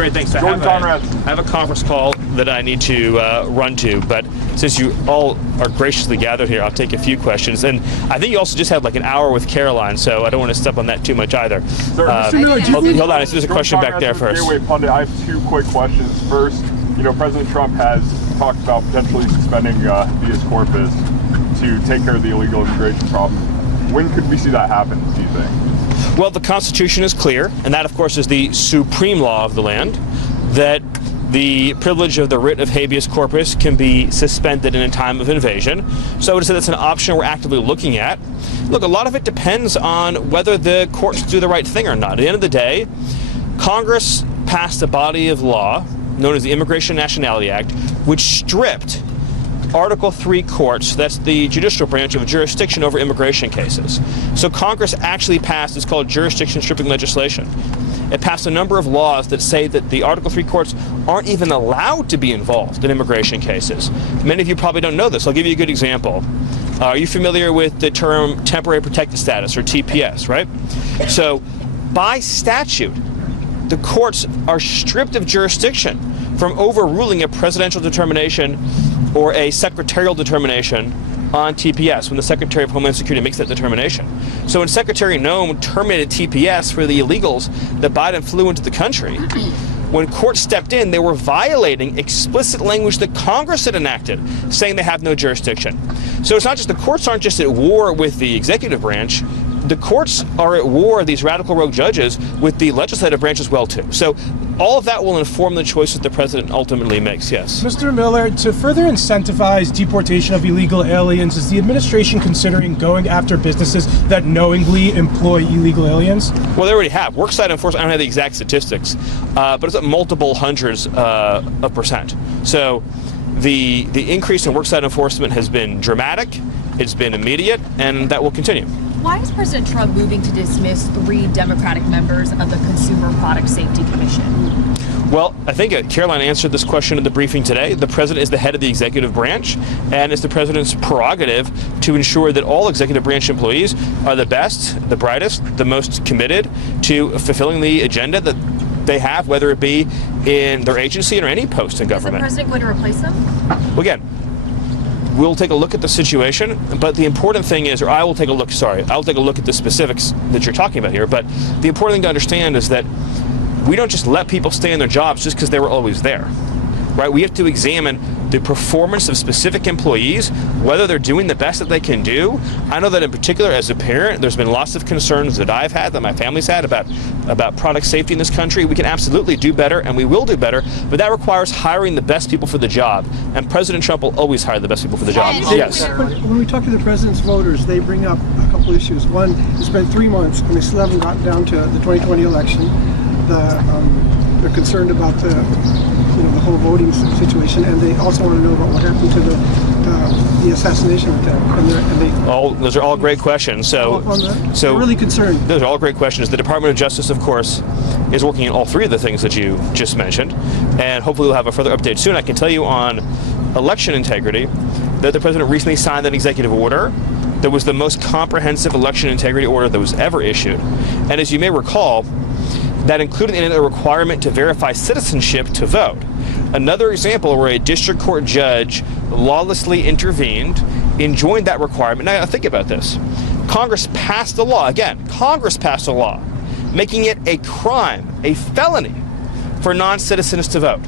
Great, thanks. I have a conference call that I need to run to, but since you all are graciously gathered here, I'll take a few questions. And I think you also just had like an hour with Caroline, so I don't want to step on that too much either. Hold on, there's a question back there first. Pundit, I have two quick questions. First, President Trump has talked about potentially suspending habeas corpus to take care of the illegal immigration problem. When could we see that happen, do you think? Well, the Constitution is clear, and that, of course, is the supreme law of the land, that the privilege of the writ of habeas corpus can be suspended in a time of invasion. So I would say that's an option we're actively looking at. Look, a lot of it depends on whether the courts do the right thing or not. At the end of the day, Congress passed a body of law known as the Immigration and Nationality Act, which stripped Article 3 courts, that's the judicial branch, of jurisdiction over immigration cases. So Congress actually passed, it's called jurisdiction stripping legislation. It passed a number of laws that say that the Article 3 courts aren't even allowed to be involved in immigration cases. Many of you probably don't know this. I'll give you a good example. Are you familiar with the term temporary protected status, or TPS, right? So by statute, the courts are stripped of jurisdiction from overruling a presidential determination or a secretarial determination on TPS when the Secretary of Homeland Security makes that determination. So when Secretary Noem terminated TPS for the illegals that Biden flew into the country, when courts stepped in, they were violating explicit language that Congress had enacted, saying they have no jurisdiction. So it's not just, the courts aren't just at war with the executive branch, the courts are at war, these radical rogue judges, with the legislative branch as well, too. So all of that will inform the choices the president ultimately makes, yes. Mr. Miller, to further incentivize deportation of illegal aliens, is the administration considering going after businesses that knowingly employ illegal aliens? Well, they already have. Worksite enforcement, I don't have the exact statistics, but it's at multiple hundreds of percent. So the increase in worksite enforcement has been dramatic, it's been immediate, and that will continue. Why is President Trump moving to dismiss 3 Democratic members of the Consumer Product Safety Commission? Well, I think Caroline answered this question in the briefing today. The president is the head of the executive branch, and it's the president's prerogative to ensure that all executive branch employees are the best, the brightest, the most committed to fulfilling the agenda that they have, whether it be in their agency or any post in government. Is the president going to replace them? Well, again, we'll take a look at the situation, but the important thing is, or I'll take a look at the specifics that you're talking about here, but the important thing to understand is that we don't just let people stay in their jobs just because they were always there, right? We have to examine the performance of specific employees, whether they're doing the best that they can do. I know that in particular, as a parent, there's been lots of concerns that I've had, that my family's had about product safety in this country. We can absolutely do better, and we will do better, but that requires hiring the best people for the job, and President Trump will always hire the best people for the job. Yes. When we talk to the president's voters, they bring up a couple issues. One, it's been 3 months, and they still haven't gotten down to the 2020 election. They're concerned about the whole voting situation, and they also want to know about what happened to the assassination attempt. Those are all great questions. So they're really concerned. Those are all great questions. The Department of Justice, of course, is working on all 3 of the things that you just mentioned, and hopefully we'll have a further update soon. I can tell you on election integrity that the president recently signed an executive order that was the most comprehensive election integrity order that was ever issued. And as you may recall, that included in it a requirement to verify citizenship to vote. Another example where a district court judge lawlessly intervened, enjoined that requirement. Now, think about this. Congress passed a law, making it a crime, a felony, for non-citizens to vote.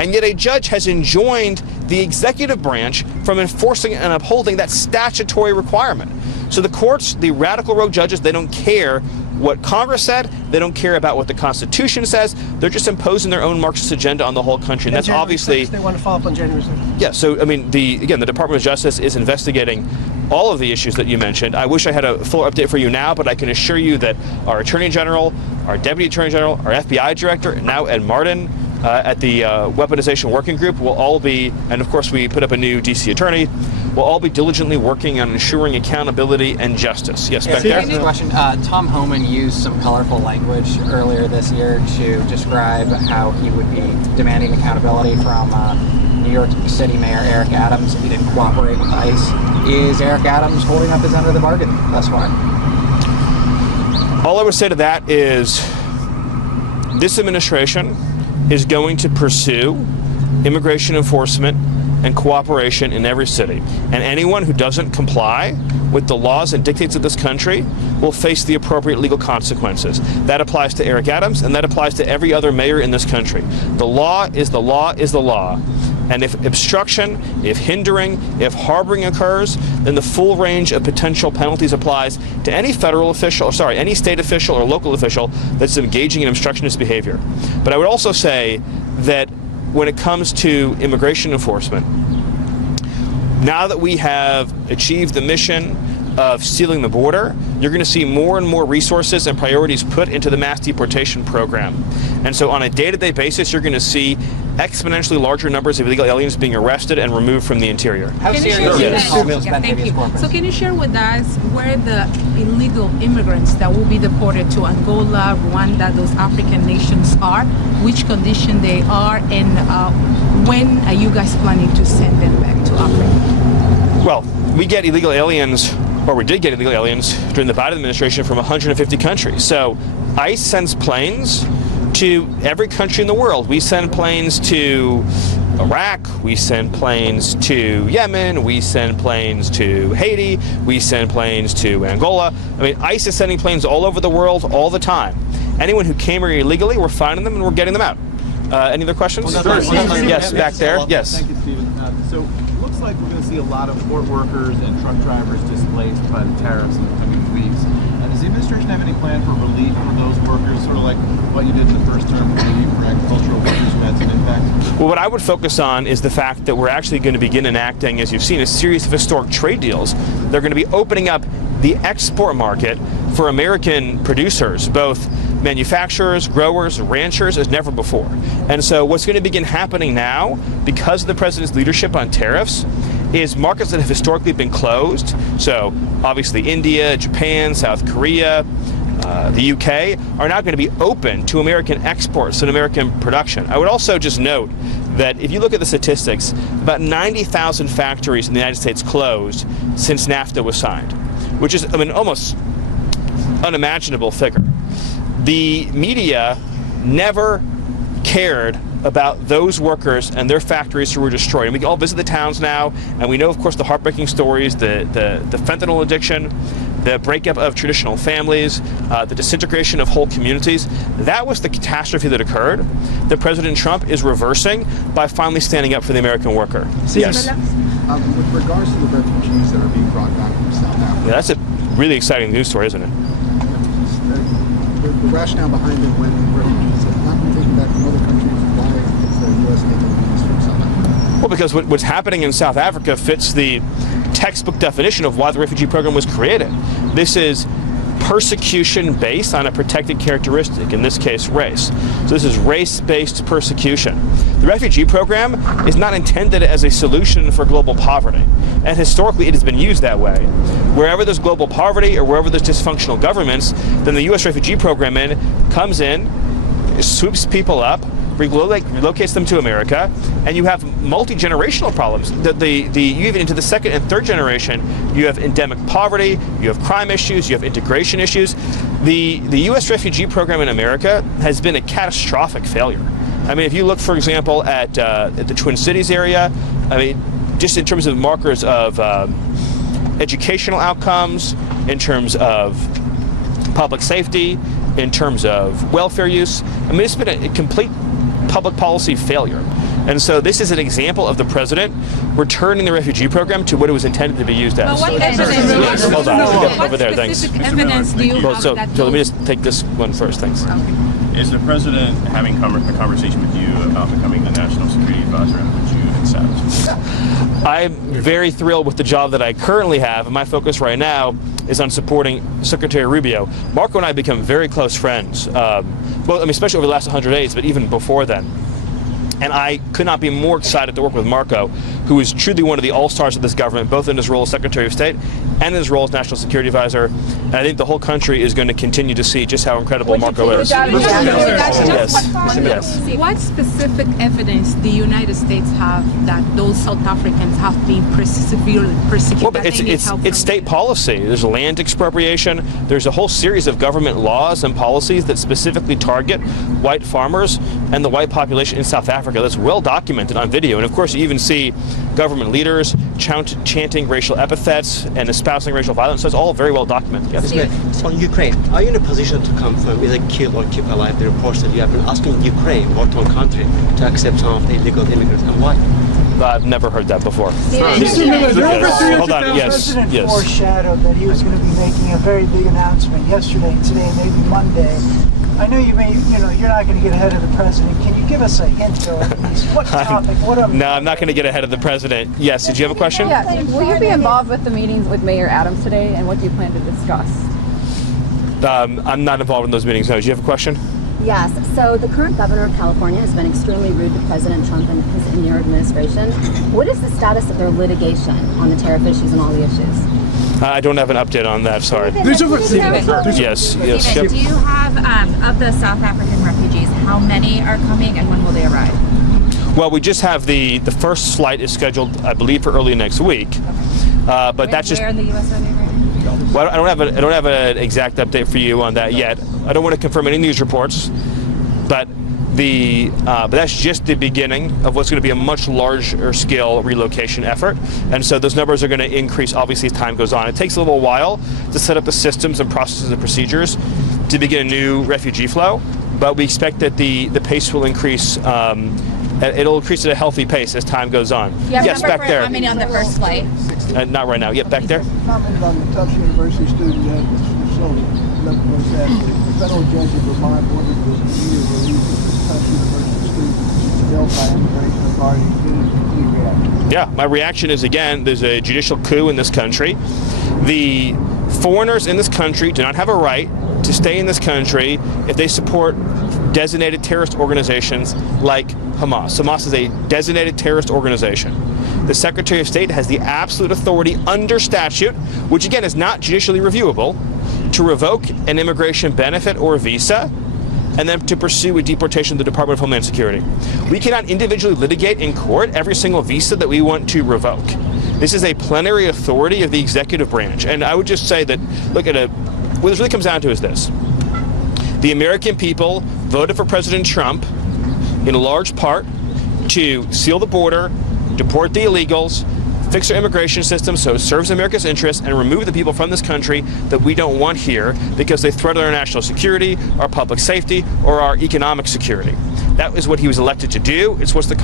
And yet a judge has enjoined the executive branch from enforcing and upholding that statutory requirement. So the courts, the radical rogue judges, they don't care what Congress said, they don't care about what the Constitution says, they're just imposing their own Marxist agenda on the whole country. And that's obviously... They want to follow up on January 6th. Yeah, so, I mean, the Department of Justice is investigating all of the issues that you mentioned. I wish I had a full update for you now, but I can assure you that our Attorney General, our Deputy Attorney General, our FBI Director, and now Ed Martin, at the Weaponization Working Group will all be, and of course we put up a new DC attorney, will all be diligently working on ensuring accountability and justice. Yes, back there? Question. Tom Homan used some colorful language earlier this year to describe how he would be demanding accountability from New York City Mayor Eric Adams if he didn't cooperate with ICE. Is Eric Adams holding up his end of the bargain thus far? All I would say to that is this administration is going to pursue immigration enforcement and cooperation in every city. And anyone who doesn't comply with the laws and dictates of this country will face the appropriate legal consequences. That applies to Eric Adams, and that applies to every other mayor in this country. The law is the law is the law. And if obstruction, if hindering, if harboring occurs, then the full range of potential penalties applies to any federal official, or sorry, any state official or local official that's engaging in obstructionist behavior. But I would also say that when it comes to immigration enforcement, now that we have achieved the mission of sealing the border, you're going to see more and more resources and priorities put into the mass deportation program. And so on a day-to-day basis, you're going to see exponentially larger numbers of illegal aliens being arrested and removed from the interior. How Can you serious share is with all us- bills Thank habeas you. corpus? So can you share with us where the illegal immigrants that will be deported to Angola, Rwanda, those African nations are, which condition they are, and when are you guys planning to send them back to Africa? Well, we get illegal aliens, or we did get illegal aliens during the Biden administration from 150 countries. So ICE sends planes to every country in the world. We send planes to Iraq, we send planes to Yemen, we send planes to Haiti, we send planes to Angola. I mean, ICE is sending planes all over the world all the time. Anyone who came here illegally, we're finding them and we're getting them out. Any other questions? Yes, back there. Yes. Thank you, Stephen. So it looks like we're going to see a lot of port workers and truck drivers displaced by the tariffs in the coming weeks. Does the administration have any plan for relief for those workers, sort of like what you did in the first term for agricultural workers who had some impact? Well, what I would focus on is the fact that we're actually going to begin enacting, as you've seen, a series of historic trade deals. They're going to be opening up the export market for American producers, both manufacturers, growers, ranchers, as never before. And so what's going to begin happening now, because of the president's leadership on tariffs, is markets that have historically been closed, so obviously India, Japan, South Korea, the UK, are now going to be open to American exports and American production. I would also just note that if you look at the statistics, about 90,000 factories in the United States closed since NAFTA was signed, which is, I mean, almost unimaginable figure. The media never cared about those workers and their factories who were destroyed. And we can all visit the towns now, and we know, of course, the heartbreaking stories, the fentanyl addiction, the breakup of traditional families, the disintegration of whole communities. That was the catastrophe that occurred that President Trump is reversing by finally standing up for the American worker. Yes. With regards to the refugees that are being brought back from South Africa, Yeah, that's a really exciting news story, isn't it? the rationale behind it when refugees have not been taken back from other countries, why is the U.S. taking these from South Africa? Well, because what's happening in South Africa fits the textbook definition of why the refugee program was created. This is persecution based on a protected characteristic, in this case race. So this is race-based persecution. The refugee program is not intended as a solution for global poverty, and historically it has been used that way. Wherever there's global poverty or wherever there's dysfunctional governments, then the U.S. refugee program comes in, swoops people up, relocates them to America, and you have multi-generational problems. You even into the second and third generation, you have endemic poverty, you have crime issues, you have integration issues. The U.S. refugee program in America has been a catastrophic failure. I mean, if you look, for example, at the Twin Cities area, I mean, just in terms of markers of educational outcomes, in terms of public safety, in terms of welfare use, I mean, it's been a complete public policy failure. And so this is an example of the president returning the refugee program to what it was intended to be used as. But what evidence? Hold on, over there, thanks. Specific evidence do you Well, have so that let me just take this one first, thanks. Is the president having a conversation with you about becoming the national security advisor and what you accept? I'm very thrilled with the job that I currently have, and my focus right now is on supporting Secretary Rubio. Marco and I become very close friends, especially over the last 100 days, but even before then. And I could not be more excited to work with Marco, who who is truly one of the all-stars of this government, both in his role as Secretary of State and in his role as National Security Advisor. And I think the whole country is going to continue to see just how incredible Marco is. Yes. What specific evidence the United States have that those South Africans have been severely persecuted? Well, but it's state policy. There's land expropriation. There's a whole series of government laws and policies that specifically target white farmers and the white population in South Africa. That's well documented on video. And of course, you even see government leaders chanting racial epithets and espousing racial violence. So it's all very well documented. Yes. So on Ukraine, are you in a position to confirm either kill or keep alive the reports that you have been asking Ukraine, war torn country, to accept some of the illegal immigrants, and why? I've never heard that before. Hold on. Yes. President foreshadowed that he was going to be making a very big announcement yesterday, today, maybe Monday. I know you're not going to get ahead of the president. Can you give us a hint, though, at least? What topic? No, I'm not going to get ahead of the president. Yes. Did you have a question? Yeah. Will you be involved with the meetings with Mayor Adams today, and what do you plan to discuss? I'm not involved in those meetings. No. Do you have a question? Yes. So the current governor of California has been extremely rude to President Trump and your administration. What is the status of their litigation on the tariff issues and all the issues? I don't have an update on that. Sorry. Yes. Steven, do you have, of the South African refugees, how many are coming and when will they arrive? Well, we just have the first flight is scheduled, I believe, for early next week. But that's just. Where in the U.S. are they arriving? Well, I don't have an exact update for you on that yet. I don't want to confirm any news reports, but that's just the beginning of what's going to be a much larger scale relocation effort. And so those numbers are going to increase obviously as time goes on. It takes a little while to set up the systems and processes and procedures to begin a new refugee flow, but we expect that the pace will increase. It'll increase at a healthy pace as time goes on. Yes, back there. How many on the first flight? Not right now. Yep, back there. Comment on the Tufts University student that the federal judge of Vermont ordered the immediate release of Tufts University students held by immigration authorities. Yeah, my reaction is, again, there's a judicial coup in this country. The foreigners in this country do not have a right to stay in this country if they support designated terrorist organizations like Hamas. Hamas is a designated terrorist organization. The Secretary of State has the absolute authority under statute, which again is not judicially reviewable, to revoke an immigration benefit or visa and then to pursue a deportation to the Department of Homeland Security. We cannot individually litigate in court every single visa that we want to revoke. This is a plenary authority of the executive branch. And I would just say that, what this really comes down to is this. The American people voted for President Trump in large part to seal the border, deport the illegals, fix our immigration system so it serves America's interests, and remove the people from this country that we don't want here because they threaten our national security, our public safety, or our economic security. That is what he was elected to do. It's what the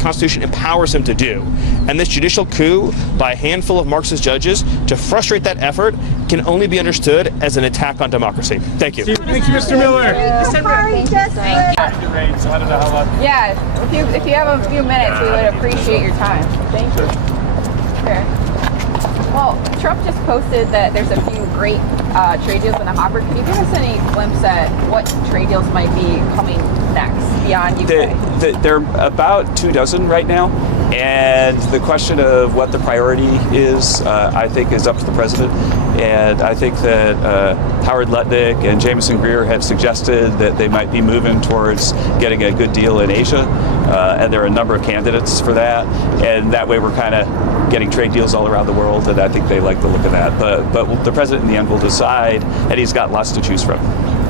Constitution empowers him to do. And this judicial coup by a handful of Marxist judges to frustrate that effort can only be understood as an attack on democracy. Thank you. Thank you, Mr. Miller. Yeah, if you have a few minutes, we would appreciate your time. Thank you. Sure. Well, Trump just posted that there's a few great trade deals in the hopper. Can you give us any glimpse at what trade deals might be coming next beyond Ukraine? There are about 24 right now, and the question of what the priority is, I think, is up to the president. And I think that Howard Lutnick and Jameson Greer have suggested that they might be moving towards getting a good deal in Asia, and there are a number of candidates for that. And that way we're kind of getting trade deals all around the world, and I think they like the look of that. But the president in the end will decide, and he's got lots to choose from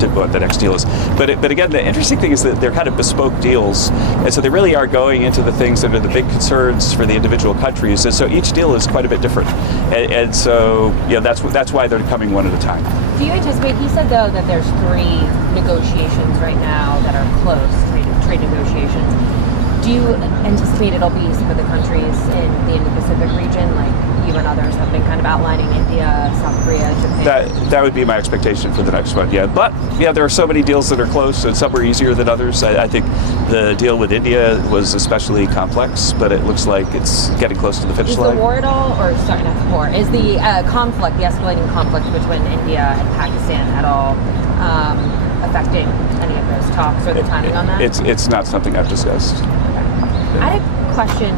to what the next deal is. But again, the interesting thing is that they're kind of bespoke deals, and so they really are going into the things that are the big concerns for the individual countries. And so each deal is quite a bit different, and so that's why they're coming one at a time. Do you anticipate? He said though that there's 3 negotiations right now that are close, trade negotiations. Do you anticipate it'll be some of the countries in the Indo-Pacific region, like you and others have been kind of outlining, India, South Korea, Japan? That would be my expectation for the next one, yeah. But yeah, there are so many deals that are close, and some are easier than others. I think the deal with India was especially complex, but it looks like it's getting close to the finish line. Is the war at all, or sorry, not the war, is the conflict, the escalating conflict between India and Pakistan at all affecting any of those talks or the timing on that? It's not something I've discussed. I had a question.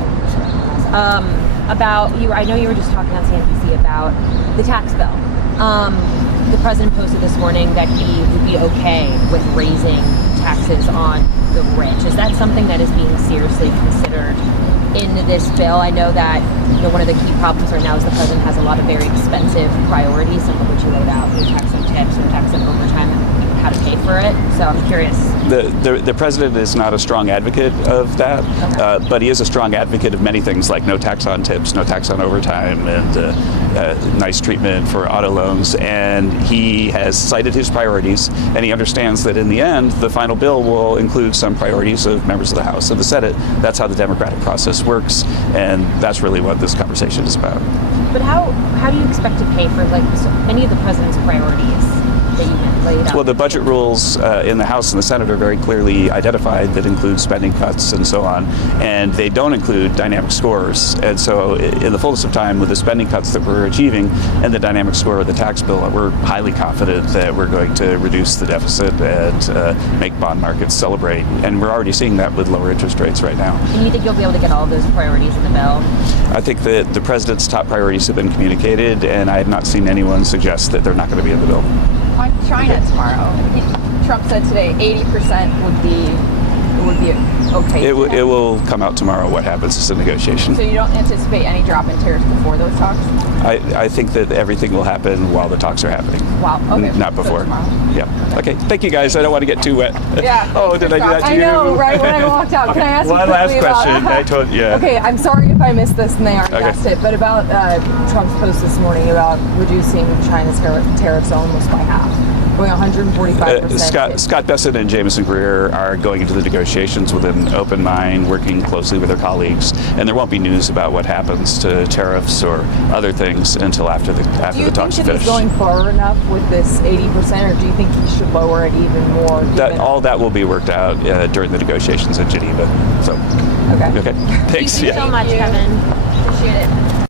about you. I know you were just talking on CNBC about the tax bill. The president posted this morning that he would be okay with raising taxes on the rich. Is that something that is being seriously considered in this bill? I know that one of the key problems right now is the president has a lot of very expensive priorities, some of which he laid out: no tax on tips, no tax on overtime, and how to pay for it. So I'm curious. The president is not a strong advocate of that, but he is a strong advocate of many things like no tax on tips, no tax on overtime, and nice treatment for auto loans. And he has cited his priorities, and he understands that in the end, the final bill will include some priorities of members of the House and the Senate. That's how the democratic process works, and that's really what this conversation is about. But how do you expect to pay for any of the president's priorities that you laid out? Well, the budget rules in the House and the Senate are very clearly identified that include spending cuts and so on, and they don't include dynamic scores. And so in the fullness of time, with the spending cuts that we're achieving and the dynamic score of the tax bill, we're highly confident that we're going to reduce the deficit and make bond markets celebrate. And we're already seeing that with lower interest rates right now. And you think you'll be able to get all of those priorities in the bill? I think that the president's top priorities have been communicated, and I have not seen anyone suggest that they're not going to be in the bill. On China tomorrow, Trump said today 80% would be okay. It will come out tomorrow what happens in the negotiation. So you don't anticipate any drop in tariffs before those talks? I think that everything will happen while the talks are happening. Wow. Okay. Not before. Yeah. Okay. Thank you, guys. I don't want to get too wet. Yeah. Oh, did I do that to you? I know, right? When I walked out. Can I ask you one last quickly question? about? I told yeah. Okay. I'm sorry if I missed this and they already asked it, but about Trump's post this morning about reducing China's tariffs almost by half. Going 145%. Scott Bessent and Jameson Greer are going into the negotiations with an open mind, working closely with their colleagues, and there won't be news about what happens to tariffs or other things until after the talks are finished. Do you think that he's going far enough with this 80%, or do you think he should lower it even more? All that will be worked out during the negotiations in Geneva. So. Okay. Thanks. Thank you so much, Kevin. Appreciate it.